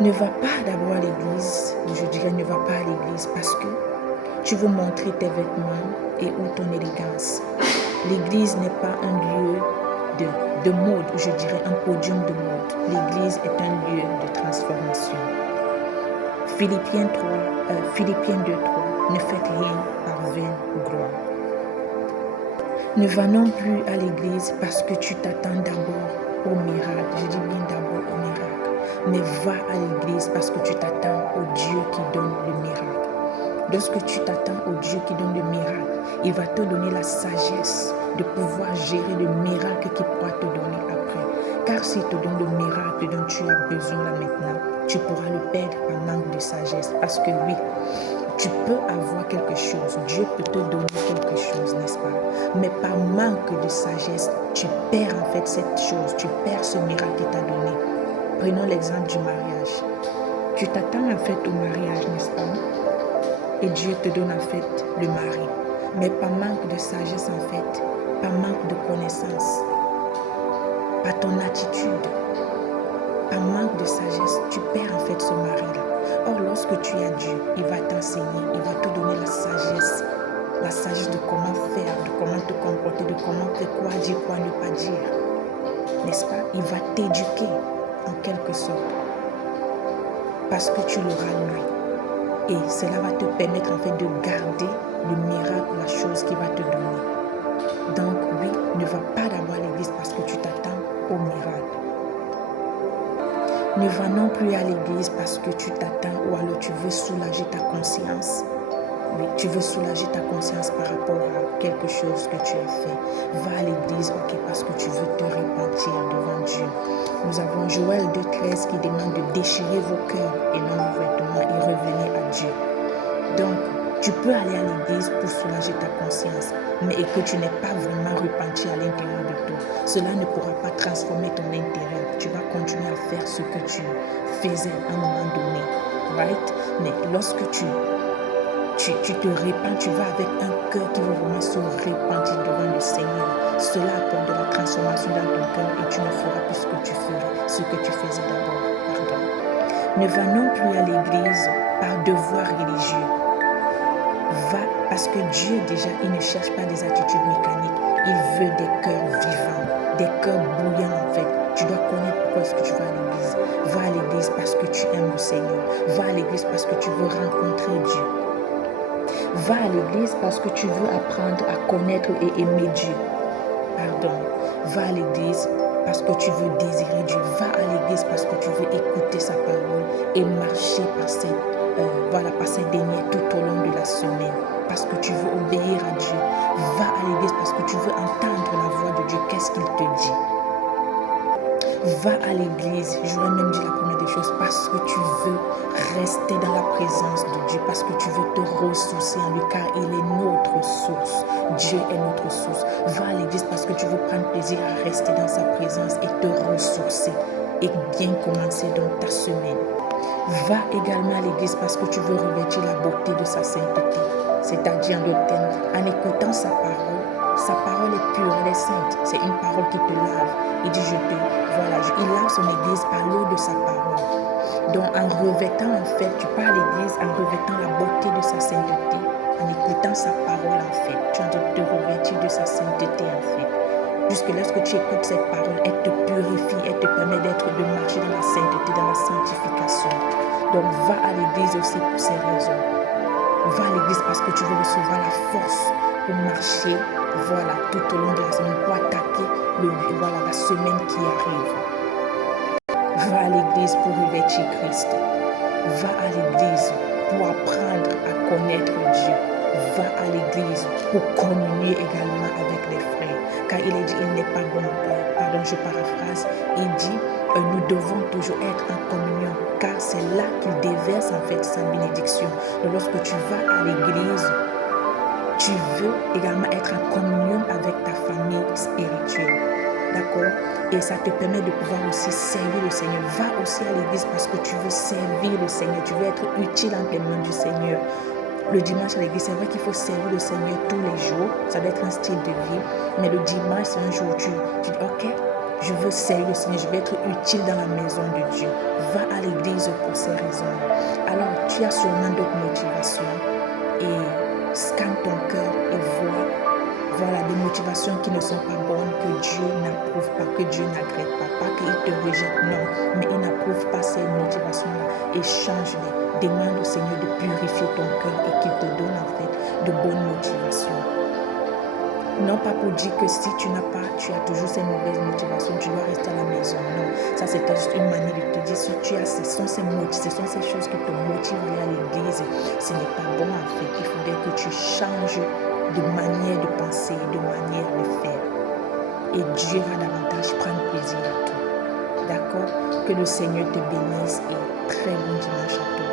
Ne va pas d'abord à l'église, je dirais ne va pas à l'église parce que tu veux montrer tes vêtements et ou ton élégance. L'église n'est pas un lieu de mode, ou je dirais un podium de mode. L'église est un lieu de transformation. Philippiens 2:3, ne faites rien par vaine gloire. Ne va non plus à l'église parce que tu t'attends d'abord au miracle. Je dis bien d'abord au miracle. Mais va à l'église parce que tu t'attends au Dieu qui donne le miracle. Lorsque tu t'attends au Dieu qui donne le miracle, il va te donner la sagesse de pouvoir gérer le miracle qu'il pourra te donner après. Car s'il te donne le miracle dont tu as besoin là maintenant, tu pourras le perdre par manque de sagesse. Parce que oui, tu peux avoir quelque chose, Dieu peut te donner quelque chose, n'est-ce pas? Mais par manque de sagesse, tu perds en fait cette chose, tu perds ce miracle qu'il t'a donné. Prenons l'exemple du mariage. Tu t'attends en fait au mariage, n'est-ce pas? Et Dieu te donne en fait le mari. Mais par manque de sagesse en fait, par manque de connaissance, par ton attitude, par manque de sagesse, tu perds en fait ce mari-là. Or, lorsque tu as Dieu, il va t'enseigner, il va te donner la sagesse de comment faire, de comment te comporter, de comment faire, quoi dire, quoi ne pas dire. N'est-ce pas? Il va t'éduquer en quelque sorte parce que tu l'auras lui. Et cela va te permettre en fait de garder le miracle, la chose qu'il va te donner. Donc oui, ne va pas d'abord à l'église parce que tu t'attends au miracle. Ne va non plus à l'église parce que tu t'attends ou alors tu veux soulager ta conscience. Oui, tu veux soulager ta conscience par rapport à quelque chose que tu as fait. Va à l'église, ok, parce que tu veux te repentir devant Dieu. Nous avons Joël 2:13 qui demande de déchirer vos cœurs et non vos vêtements et revenir à Dieu. Donc, tu peux aller à l'église pour soulager ta conscience, mais et que tu n'es pas vraiment repenti à l'intérieur de toi. Cela ne pourra pas transformer ton intérieur. Tu vas continuer à faire ce que tu faisais à un moment donné, right? Mais lorsque tu te répands, tu vas avec un cœur qui veut vraiment se repentir devant le Seigneur. Cela apporte de la transformation dans ton cœur et tu ne feras plus ce que tu ferais, ce que tu faisais d'abord. Pardon. Ne va non plus à l'église par devoir religieux. Va parce que Dieu déjà, il ne cherche pas des attitudes mécaniques. Il veut des cœurs vivants, des cœurs bouillants en fait. Tu dois connaître pourquoi est-ce que tu vas à l'église. Va à l'église parce que tu aimes le Seigneur. Va à l'église parce que tu veux rencontrer Dieu. Va à l'église parce que tu veux apprendre à connaître et aimer Dieu. Pardon. Va à l'église parce que tu veux désirer Dieu. Va à l'église parce que tu veux écouter sa parole et marcher par ses deniers tout au long de la semaine. Parce que tu veux obéir à Dieu. Va à l'église parce que tu veux entendre la voix de Dieu. Qu'est-ce qu'il te dit? Va à l'église, j'aurais même dit la première des choses, parce que tu veux rester dans la présence de Dieu, parce que tu veux te ressourcer en lui, car il est notre source. Dieu est notre source. Va à l'église parce que tu veux prendre plaisir à rester dans sa présence et te ressourcer et bien commencer donc ta semaine. Va également à l'église parce que tu veux revêtir la beauté de sa sainteté, c'est-à-dire en écoutant sa parole. Sa parole est pure, elle est sainte. C'est une parole qui te lave. Il dit, il lave son église par l'eau de sa parole. Donc, en revêtant, en fait, tu pars à l'église en revêtant la beauté de sa sainteté, en écoutant sa parole, en fait. Tu as de te revêtir de sa sainteté, en fait. Puisque lorsque tu écoutes cette parole, elle te purifie, elle te permet de marcher dans la sainteté, dans la sanctification. Donc, va à l'église aussi pour ces raisons. Va à l'église parce que tu veux recevoir la force pour marcher, tout au long de la semaine, pour attaquer la semaine qui arrive. Va à l'église pour revêtir Christ. Va à l'église pour apprendre à connaître Dieu. Va à l'église pour communier également avec les frères. Car il est dit, il n'est pas bon, je paraphrase, il dit, nous devons toujours être en communion, car c'est là qu'il déverse en fait sa bénédiction. Donc lorsque tu vas à l'église, tu veux également être en communion avec ta famille spirituelle. D'accord? Et ça te permet de pouvoir aussi servir le Seigneur. Va aussi à l'église parce que tu veux servir le Seigneur. Tu veux être utile entre les mains du Seigneur. Le dimanche à l'église, c'est vrai qu'il faut servir le Seigneur tous les jours. Ça doit être un style de vie. Mais le dimanche, c'est un jour où tu dis, ok, je veux servir le Seigneur. Je veux être utile dans la maison de Dieu. va à l'église pour ces raisons. Alors tu as sûrement d'autres motivations et scanne ton cœur et vois voilà des motivations qui ne sont pas bonnes, que Dieu n'approuve pas, que Dieu n'agrée pas qu'il te rejette, non, mais il n'approuve pas ces motivations-là et change-les. Demande au Seigneur de purifier ton cœur et qu'il te donne en fait de bonnes motivations. Non pas pour dire que si tu as toujours ces mauvaises motivations, tu dois rester à la maison. Non, ça c'était juste une manière de te dire si tu as ce sont ces choses qui te motivent à aller à l'église, ce n'est pas bon en fait. Il faudrait que tu changes de manière de penser, de manière de faire. Et Dieu va davantage prendre plaisir à toi. D'accord? Que le Seigneur te bénisse et très bon dimanche à toi.